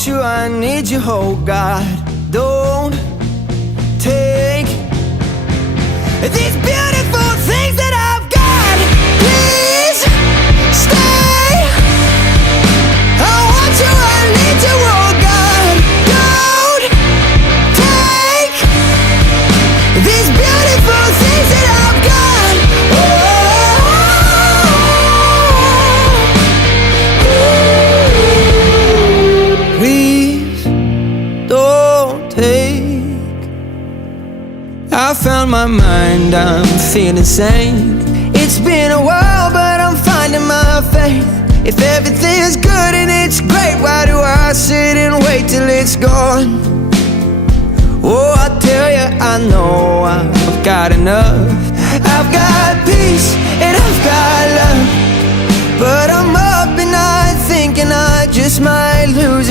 want you, I need you, oh God. Don't take these beautiful things that I've got. Please stay. I want you, I need you, oh God. Don't take these beautiful things that I've got. Please don't take. I found my mind, I'm feeling sane. It's been a while, but I'm finding my faith. If everything's good and it's great, why do I sit and wait till it's gone? Oh, I tell you, I know I've got enough. I've got peace and I've got love, but I'm up at night thinking I just might lose